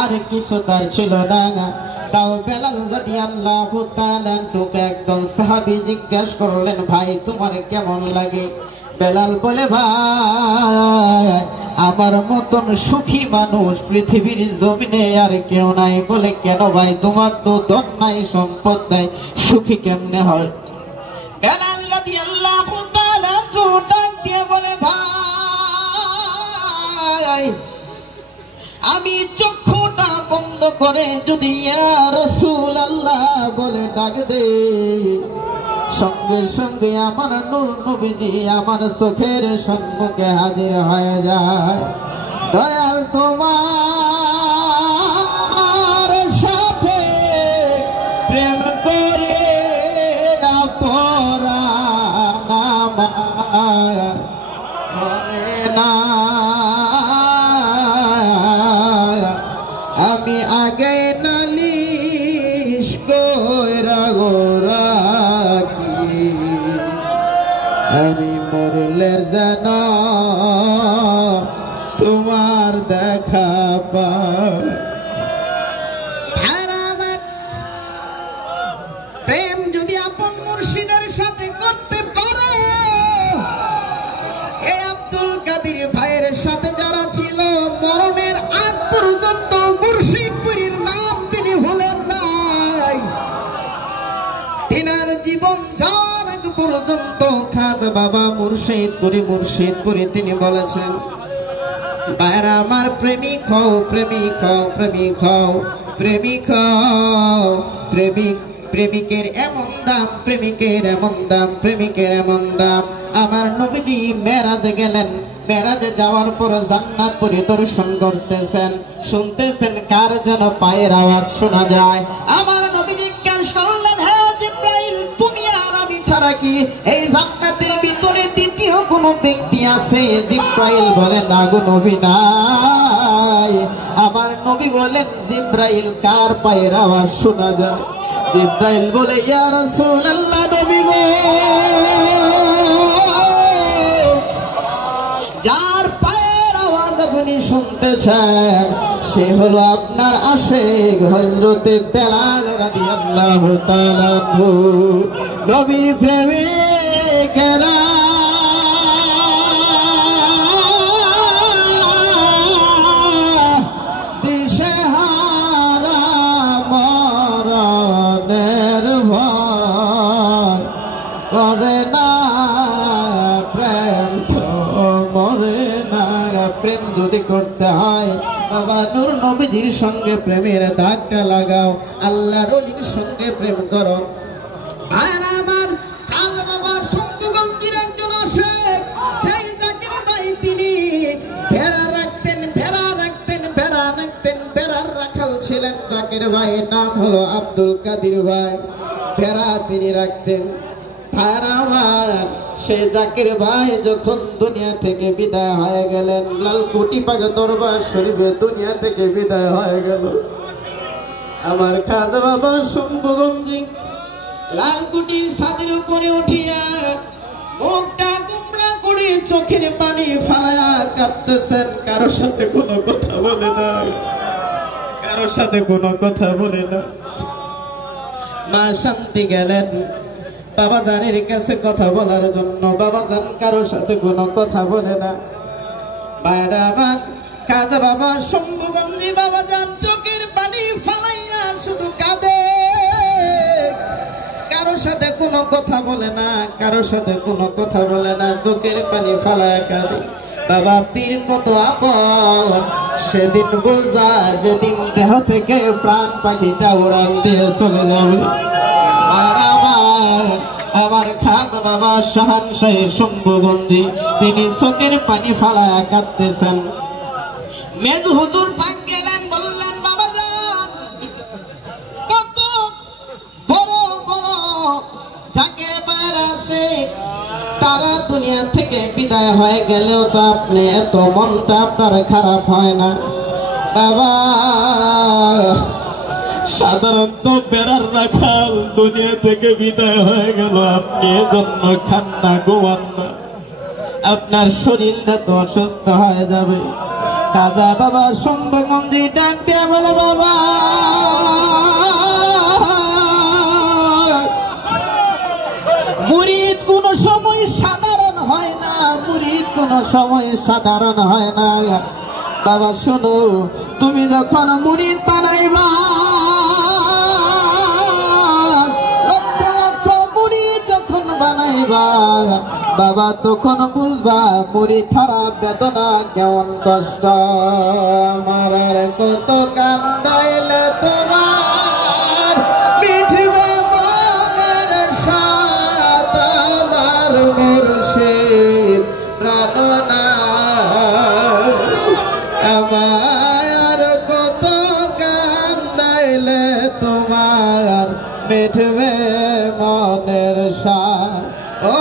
আর কিছু তার ছিল না। তাও বেলাল রাদিয়াল্লাহু তাআলা কে একজন সাহাবী জিজ্ঞাসা করলেন, ভাই তোমার কেমন লাগে? বেলাল বলে, ভাই আমার মতন সুখী মানুষ পৃথিবীর জমিনে আর কেউ নাই। বলে, কেন ভাই? তোমার তো ধন নাই, সম্পদ নাই, সুখী কেমনে হয়? বেলাল রাদিয়াল্লাহু তাআলা ডাক দিয়ে বলে, ভাই আমি চক্ষুটা বন্ধ করে যদি ইয়া রাসূলুল্লাহ বলে ডাক দে, সঙ্গে সঙ্গে আমার নূর নবীজি আমার চোখের সম্মুখে হাজির হয়ে যায়। দয়াল তোমার সাথে প্রেম করে পরাণ আমার মরে না, আমি আগে নালিশ কইরা রাখি, আমি মরলে যেন তোমার দেখা পাই। প্রেম যদি আপন মুর্শিদের সাথে করতে পারে, এই আব্দুল কাদের ভাইয়ের সাথে যারা ছিল মরণের আগ পর্যন্ত মুর্শিদপুরীর নাম তিনি ভুলেন নাই। তিনার জীবন যাওয়ার আগ পর্যন্ত খাজা বাবা মুর্শিদপুরি তিনি বলেছেন, ভাইরা আমার প্রেমিক হও, প্রেমিক হও, প্রেমিক হও, প্রেমিক হও, প্রেমিক প্রেমিকের এমন দাম, প্রেমিকের এমন দাম, প্রেমিকের এমন দাম। আমার নবীজি মেরাজে গেলেন, মেরাজে যাওয়ার পর জান্নাত পরিদর্শন করতেছেন, শুনতেছেন কার যেন পায়ের আওয়াজ শোনা যায়। আমার নবী জিজ্ঞাসা করলেন, হে জিবরাইল, তুমি আর আমি ছাড়া কি এই জান্নাতের ভিতরে দ্বিতীয় কোনো ব্যক্তি আছে? জিবরাইল বলেন, না গো নবী নাই। আমার নবী বলেন, জিবরাইল কার পায়ের আওয়াজ শোনা যায়? জিবরাইল বলে, ইয়া রাসূলুল্লাহ, নবী গো, যার পায়ের আওয়াজ আপনি শুনতেছেন সে হলো আপনার আশিক হযরতে বেলাল রাদিয়াল্লাহু তাআলা আনহু। নবীর প্রেমিকেরা দিশেহারা মরণের ভয় করে না, প্রেম মরে না। প্রেম যদি করতে হয় বাবা নূর নবীজির সঙ্গে প্রেমের দাগটা লাগাও, আল্লাহর ওলির সঙ্গে প্রেম করো। আর আমার খাজা বাবা শম্ভুগঞ্জের একজন আশেক, সেই জাকির ভাই তিনি ভেড়া রাখতেন, ভেড়া রাখতেন, ভেড়া রাখতেন, ভেড়ার রাখাল ছিলেন। জাকির ভাইয়ের নাম হলো আব্দুল কাদের ভাই, ভেড়া তিনি রাখতেন। সেই জাকির ভাই যখন দুনিয়া থেকে বিদায় হয়ে গেলেন, লালকুটি পাগা দরবার শরীফে দুনিয়া থেকে বিদায় হয়ে গেল। আমার খাজা বাবা শম্ভুগঞ্জি লালকুটির ছাদের উপরে উঠিয়া মুখটা গুমরা করে চোখের পানি ফালায়া কাঁদতেছেন। কারোর সাথে কোনো কথা বলে না, কারোর সাথে কোনো কথা বলে না। মা শান্তি গেলেন বাবাজানের কাছে কথা বলার জন্য, বাবাজান কারোর সাথে কোনো কথা বলে না। ভাইরা আমার খাজা বাবা শম্ভুগঞ্জি বাবাজান চোখের পানি ফালাইয়া শুধু কাঁদে, কারোর সাথে কোনো কথা বলে না, কারোর সাথে কোনো কথা বলে না, চোখের পানি ফালাইয়া কাঁদে। বাবা পীর কত আপন সেদিন বুঝবা, যেদিন দেহ থেকে প্রাণ পাখিটা উড়াল দিয়ে চলে যাবে। আমার খাজা বাবা শাহানশাহ শম্ভুগঞ্জি তিনি চোখের পানি ফালায়া কাঁদতেছেন। মেজ হুজুর পাক গেলেন, বললেন, বাবাজান কত বড় বড় জাকির ভাইরা আছে, তারা দুনিয়া থেকে বিদায় হয়ে গেলেও তো আপনি এত মনটা আপনার খারাপ হয় না? বাবা সাধারণত বেড়ার রাখাল দুনিয়া থেকে বিদায় হয়ে গেল, আপনি এজন্য খান না, ঘুমান না, আপনার শরীরটা তো অসুস্থ হয়ে যাবে। খাজা বাবা শম্ভুগঞ্জে ডাক দিয়া বলে বাবা মুরিদ কোন সময় সাধারণ হয় না, মুরিদ কোন সময় সাধারণ হয় না। বাবা শোনো, তুমি যখন মুরিদ বানাইবা লক্ষ লক্ষ মুরিদ যখন বানাইবা বাবা তখন বুঝবা মুরিদ ছাড়া বেদনা কেমন কষ্ট। আমার আর কত কান্দাইলে তোমার মিঠবে মনের সাথ আমার মুর্শিদ প্রাণনা। আমার কত কান্দাইলে তোমার মিঠবে মনের সাথ। ও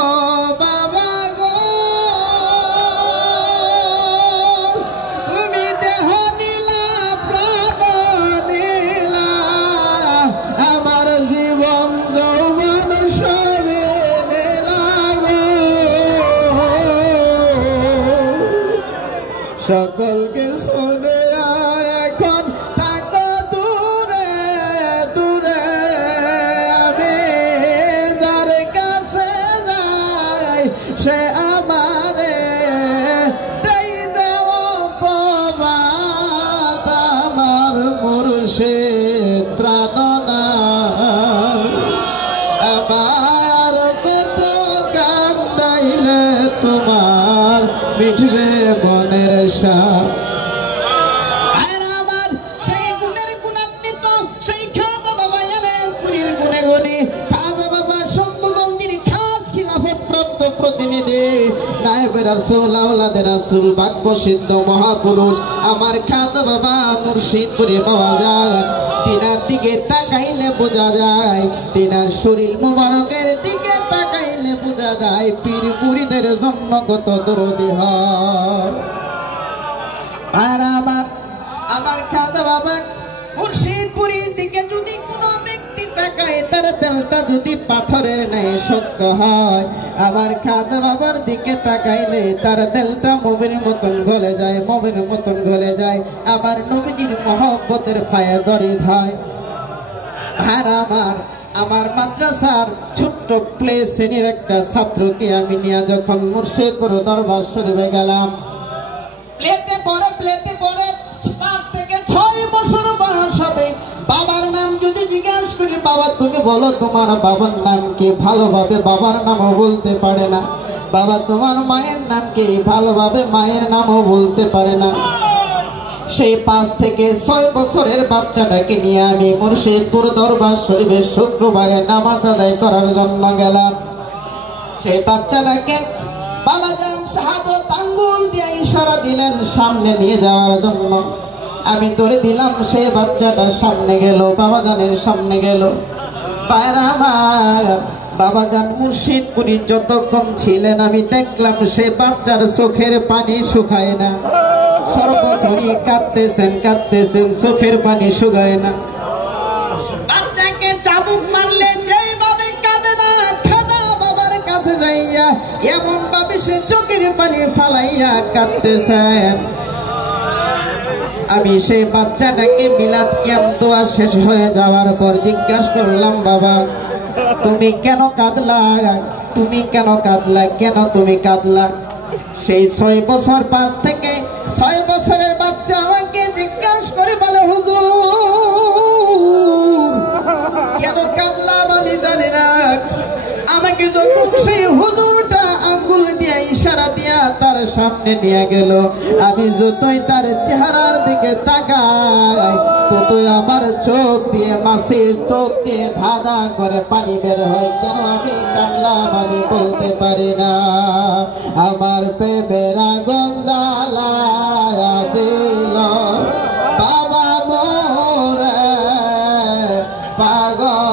বাবা গো তুমি দেহ নিলা প্রাণ নিলা আমার জীবন যৌবন সবে নিলা গো। সকলকে শুনে এখন থাকো দূরে দূরে, আমি যার কাছে যাই সে আমারে দেই দেব প্রবাদ আমার মুর্শিদ প্রাণনা। আমার কত কান্দাইলে তোমার মিঠবে মনের সাথ। আর আমার সেই গুণের গুণান্বিত সেই খাজা বাবা এলেন পুরীর গুণে গুণে। খাজা বাবা শম্ভুগঞ্জের খাস খিলাফত প্রাপ্ত প্রতিনিধি, নায়েবে রাসূল, আওলাদে রাসূল, বাক্য সিদ্ধ মহাপুরুষ আমার খাজা বাবা মুর্শিদপুরে পাওয়া যায়। তিনার দিকে তাকাইলে বোঝা যায়, তিনার শরীর মুবারকের দিকে তাকাইলে বোঝা যায় পীর মুরিদের জন্য কত দরদি হয়। আর আমার খাজা বাবা মুর্শিদপুরের দিকে যদি কোনো ব্যক্তি তাকায় তার দিলটা যদি পাথরের ন্যায় শক্ত হয়, আমার খাজা বাবার দিকে তাকাইলে তার দিলটা মোমের মতন গলে যায়, মোমের মতন গলে যায়। আমার নবীজির মহব্বতের ফায়া জড়িত হয়। আর আমার মাদ্রাসার ছোট্ট প্লে শ্রেণীর একটা ছাত্রকে আমি নিয়ে যখন মুর্শিদপুর দরবার শরীফে গেলাম, প্লেতে পড়ে 5 থেকে 6 বছর বয়স হবে। বাবার নাম যদি জিজ্ঞাসা করি, বাবা তুমি বলো তোমার বাবার নাম কি, ভালোভাবে বাবার নামও বলতে পারে না। বাবা তোমার মায়ের নাম কি, ভালোভাবে মায়ের নামও বলতে পারে না। সেই 5 থেকে 6 বছরের বাচ্চাটাকে নিয়ে আমি মুর্শিদপুর দরবার শরীফে শুক্রবারে নামাজ আদায় করার জন্য গেলাম। সেই বাচ্চাটাকে বাবা জান শাহাদত আঙ্গুল দিয়ে ইশারা দিলেন সামনে নিয়ে যাওয়ার জন্য। আমি ধরে দিলাম, সেই বাচ্চাটা সামনে গেল, বাবা জানের সামনে গেল। পায়রা আমার বাবা জান মুর্শিদপুরি যতক্ষণ ছিলেন আমি দেখলাম সে বাচ্চার চোখের পানি শুকায় না। সর্বক্ষণই কাঁদতেছেন চোখের পানি শুকায় না। বাচ্চাকে চাবুক মারলে যেভাবে কাঁদে না, খাজা বাবার কাছে যাইয়া এমন ভাবে সে চোখের পানি ফালাইয়া কাঁদতেছেন। আমি সেই বাচ্চাটাকে মিলাদ কিয়াম দোয়া শেষ হয়ে যাওয়ার পর জিজ্ঞাসা করলাম, বাবা তুমি কেন কাঁদলা, তুমি কেন কাঁদলা, কেন তুমি কাঁদলা? সেই 6 বছর 5 থেকে 6 বছরের বাচ্চা আমাকে জিজ্ঞাসা করে বলে, হুজুর কেন কাঁদলাম আমি জানি না। আমাকে যখন সেই হুজুরটা আঙ্গুল দিয়ে ইশারা দিয়া তার সামনে নিয়ে গেল, আমি যতই তার চেহারার দিকে তাকাই ততই আমার চোখ দিয়ে মাছের চোখ দিয়ে ধাঁধা করে পানি বের হয়। কেন আমি কাঁদলাম আমি বলতে পারি না। আমার প্রেমের আগুন জ্বালায়া দিল বাবা মোরে পাগল